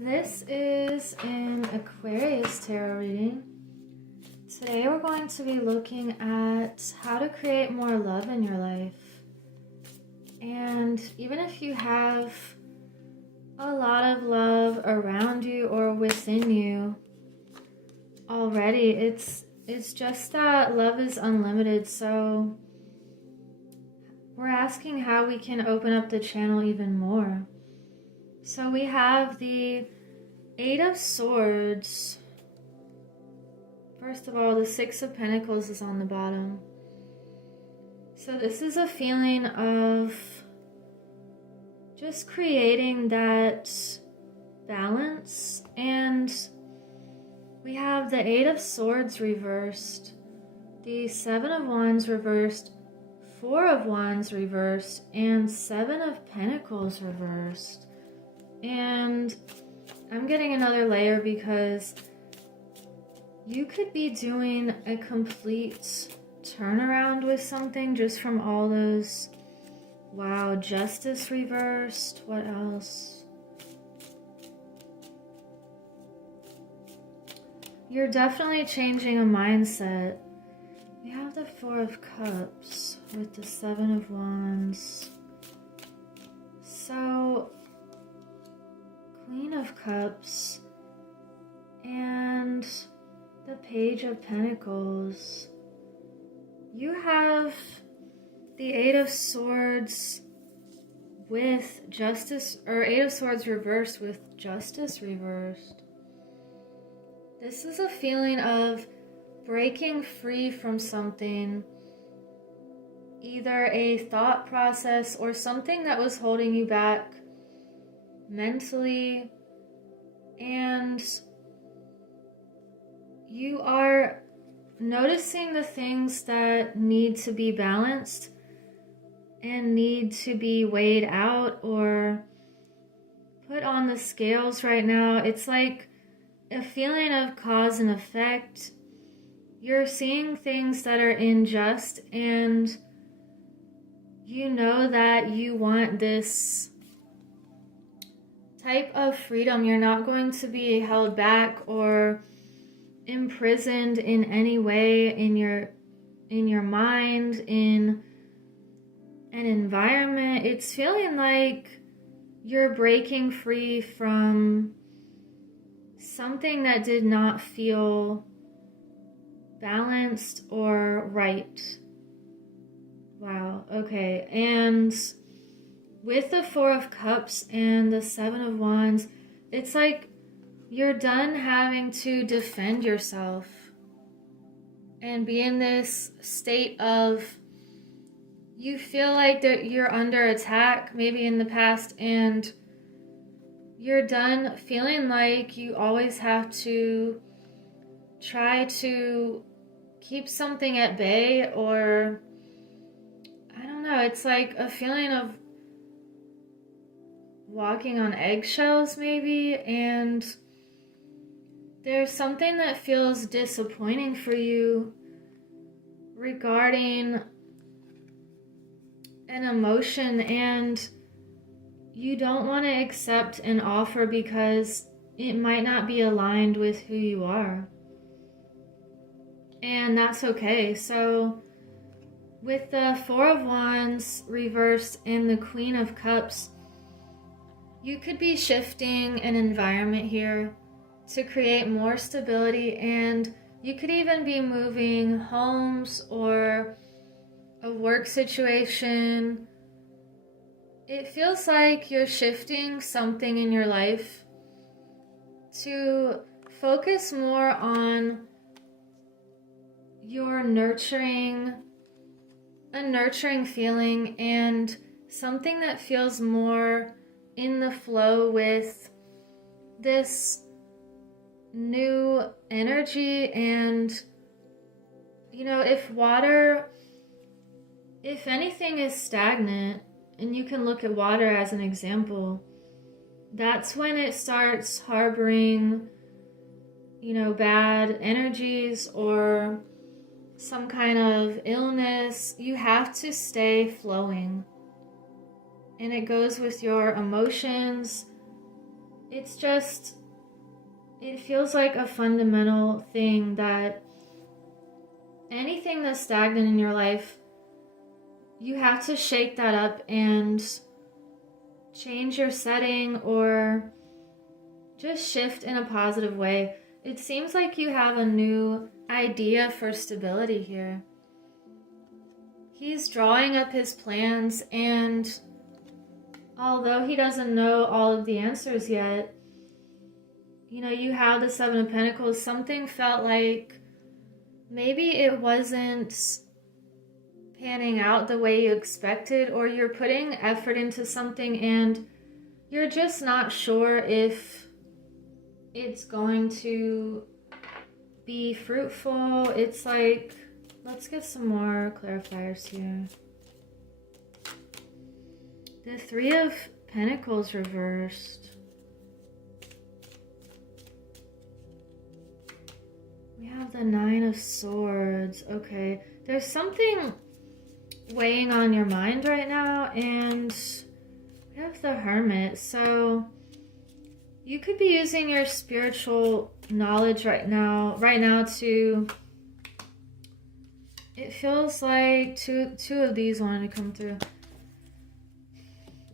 This is an Aquarius tarot reading. Today we're going to be looking at how to create more love in your life. And even if you have a lot of love around you or within you already, it's just that love is unlimited. So we're asking how we can open up the channel even more. So we have the Eight of Swords. First of all, the Six of Pentacles is on the bottom. So this is a feeling of just creating that balance. And we have the Eight of Swords reversed, the Seven of Wands reversed, Four of Wands reversed, and Seven of Pentacles reversed. And I'm getting another layer because you could be doing a complete turnaround with something just from all those. Wow, Justice reversed. What else? You're definitely changing a mindset. We have the Four of Cups with the Seven of Wands. So Queen of Cups and the Page of Pentacles. You have the Eight of Swords with Justice, or Eight of Swords reversed with Justice reversed. This is a feeling of breaking free from something, either a thought process or something that was holding you back mentally, and you are noticing the things that need to be balanced and need to be weighed out or put on the scales right now. It's like a feeling of cause and effect. You're seeing things that are unjust, and you know that you want this type of freedom. You're not going to be held back or imprisoned in any way in your mind, in an environment. It's feeling like you're breaking free from something that did not feel balanced or right. Wow, okay. And with the Four of Cups and the Seven of Wands, it's like you're done having to defend yourself and be in this state of, you feel like that you're under attack maybe in the past, and you're done feeling like you always have to try to keep something at bay, or I don't know, it's like a feeling of walking on eggshells maybe, and there's something that feels disappointing for you regarding an emotion, and you don't want to accept an offer because it might not be aligned with who you are, and that's okay. So with the Four of Wands reversed and the Queen of Cups, you could be shifting an environment here to create more stability, and you could even be moving homes or a work situation. It feels like you're shifting something in your life to focus more on your nurturing, a nurturing feeling, and something that feels more in the flow with this new energy. And you know, if anything is stagnant, and you can look at water as an example, that's when it starts harboring, you know, bad energies or some kind of illness. You have to stay flowing. And it goes with your emotions, it's just, it feels like a fundamental thing that anything that's stagnant in your life, you have to shake that up and change your setting or just shift in a positive way. It seems like you have a new idea for stability here. He's drawing up his plans, and although he doesn't know all of the answers yet, you know, you have the Seven of Pentacles. Something felt like maybe it wasn't panning out the way you expected, or you're putting effort into something and you're just not sure if it's going to be fruitful. It's like, let's get some more clarifiers here. The Three of Pentacles reversed. We have the Nine of Swords. Okay, there's something weighing on your mind right now, and we have the Hermit. So you could be using your spiritual knowledge right now to, it feels like two of these wanted to come through.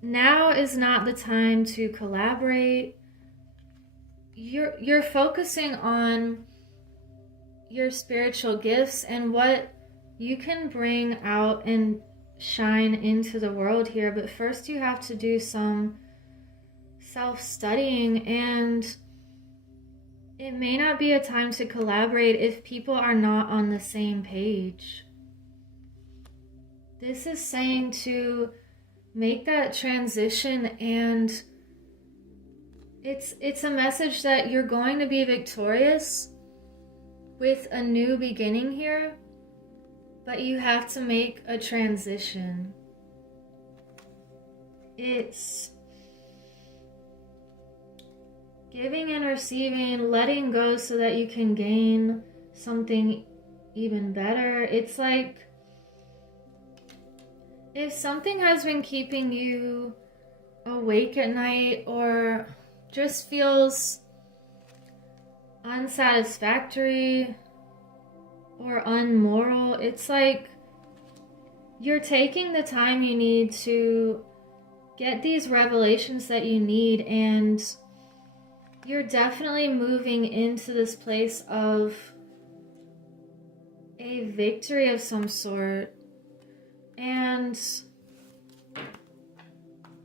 Now is not the time to collaborate. You're focusing on your spiritual gifts and what you can bring out and shine into the world here. But first you have to do some self-studying, and it may not be a time to collaborate if people are not on the same page. This is saying to make that transition, and it's a message that you're going to be victorious with a new beginning here, but you have to make a transition. It's giving and receiving, letting go so that you can gain something even better. It's like if something has been keeping you awake at night or just feels unsatisfactory or unmoral, it's like you're taking the time you need to get these revelations that you need, and you're definitely moving into this place of a victory of some sort. And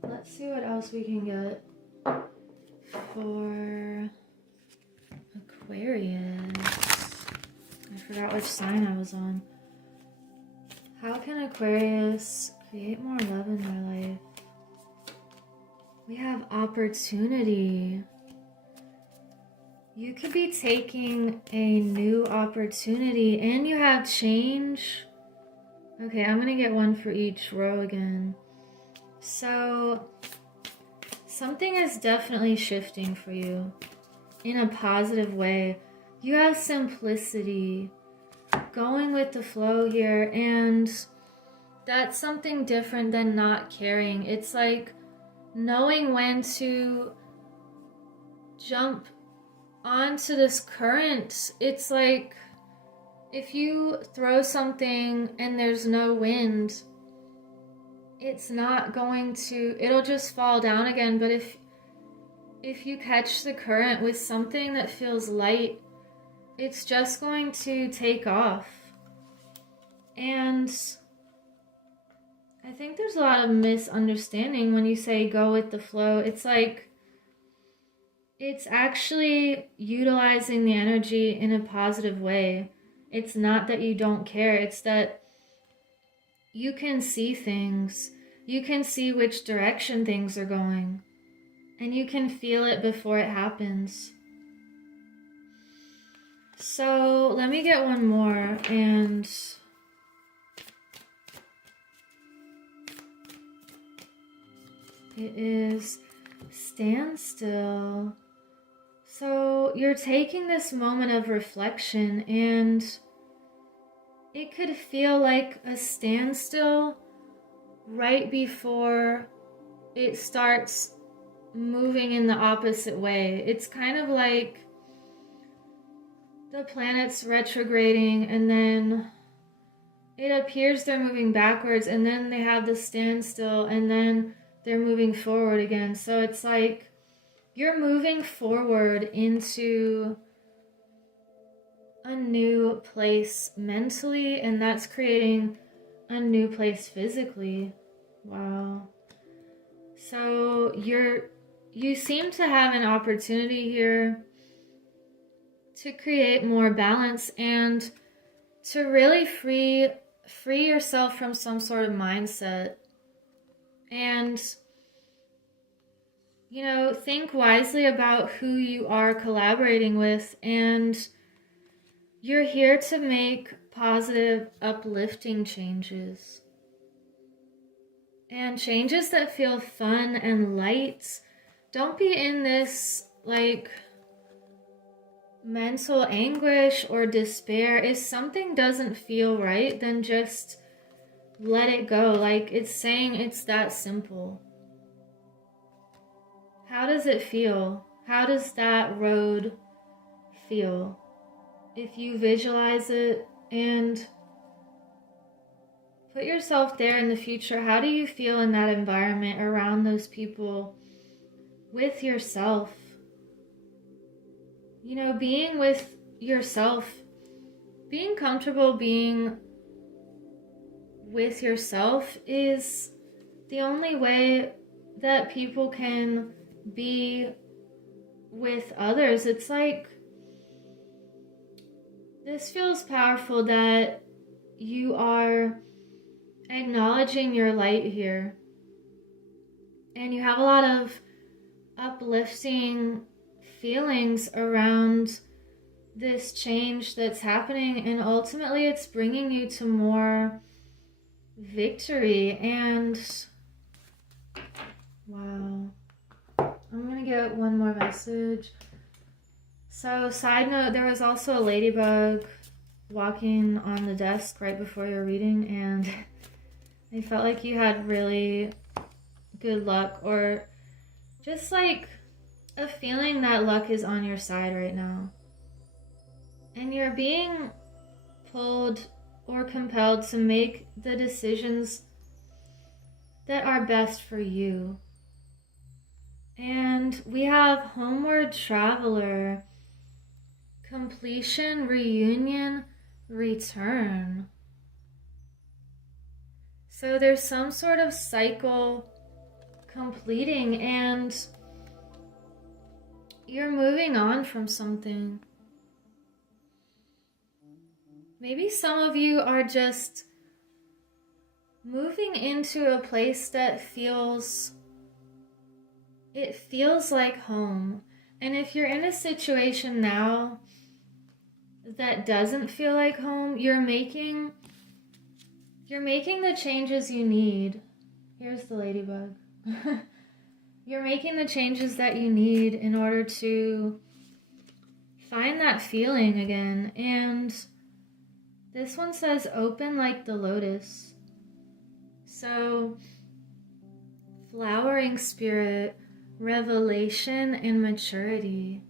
let's see what else we can get for Aquarius. I forgot which sign I was on. How can Aquarius create more love in their life? We have opportunity. You could be taking a new opportunity, and you have change. Okay, I'm gonna get one for each row again. So something is definitely shifting for you in a positive way. You have simplicity, going with the flow here, and that's something different than not caring. It's like knowing when to jump onto this current. It's like if you throw something and there's no wind, it's not going to, it'll just fall down again. But if you catch the current with something that feels light, it's just going to take off. And I think there's a lot of misunderstanding when you say go with the flow. It's like, it's actually utilizing the energy in a positive way. It's not that you don't care. It's that you can see things. You can see which direction things are going. And you can feel it before it happens. So let me get one more, and it is stand still. So you're taking this moment of reflection, and it could feel like a standstill right before it starts moving in the opposite way. It's kind of like the planets retrograding, and then it appears they're moving backwards, and then they have the standstill, and then they're moving forward again. So it's like you're moving forward into a new place mentally, and that's creating a new place physically. Wow. So you seem to have an opportunity here to create more balance and to really free yourself from some sort of mindset. And think wisely about who you are collaborating with, and you're here to make positive, uplifting changes. And changes that feel fun and light. Don't be in this, like, mental anguish or despair. If something doesn't feel right, then just let it go. Like, it's saying it's that simple. How does it feel? How does that road feel? If you visualize it and put yourself there in the future, how do you feel in that environment, around those people, with yourself? Being with yourself, being comfortable being with yourself is the only way that people can be with others. It's like, this feels powerful that you are acknowledging your light here. And you have a lot of uplifting feelings around this change that's happening, and ultimately it's bringing you to more victory. And wow, I'm gonna get one more message. So, side note, there was also a ladybug walking on the desk right before your reading, and I felt like you had really good luck, or just like a feeling that luck is on your side right now. And you're being pulled or compelled to make the decisions that are best for you. And we have Homeward Traveler, Completion, Reunion, Return. So there's some sort of cycle completing, and you're moving on from something. Maybe some of you are just moving into a place that feels like home. And if you're in a situation now that doesn't feel like home, you're making the changes you need. Here's the ladybug. You're making the changes that you need in order to find that feeling again. And this one says open like the lotus. So, flowering spirit, revelation, and maturity.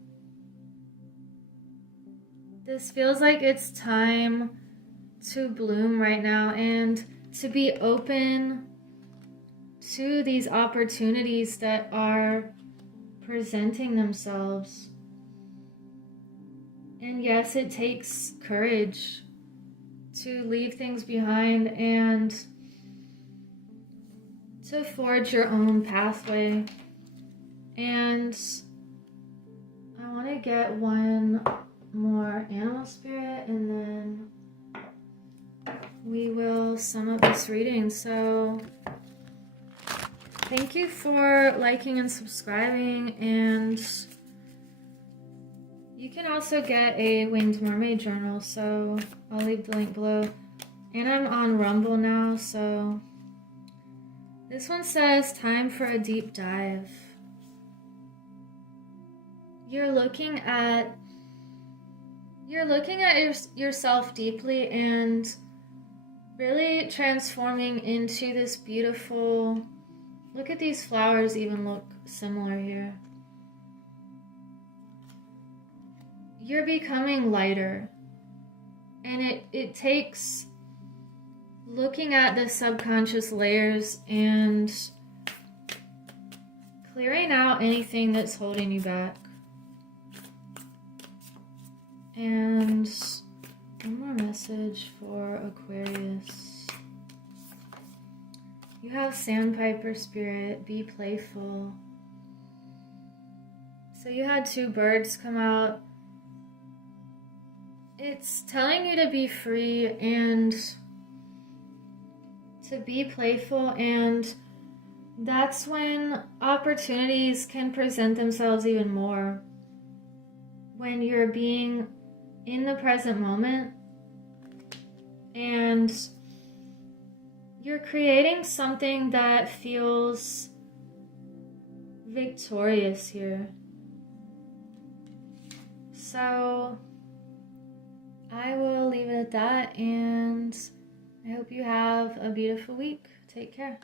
This feels like it's time to bloom right now and to be open to these opportunities that are presenting themselves. And yes, it takes courage to leave things behind and to forge your own pathway. And I want to get one more animal spirit, and then we will sum up this reading. So thank you for liking and subscribing, and you can also get a Winged Mermaid journal, so I'll leave the link below. And I'm on Rumble now, so this one says time for a deep dive. You're looking at yourself deeply and really transforming into this beautiful Look at these flowers, even look similar here. You're becoming lighter. And it takes looking at the subconscious layers and clearing out anything that's holding you back. And one more message for Aquarius. You have Sandpiper Spirit, be playful. So you had 2 birds come out. It's telling you to be free and to be playful, and that's when opportunities can present themselves even more. When you're being in the present moment and you're creating something that feels victorious here. So I will leave it at that, and I hope you have a beautiful week. Take care.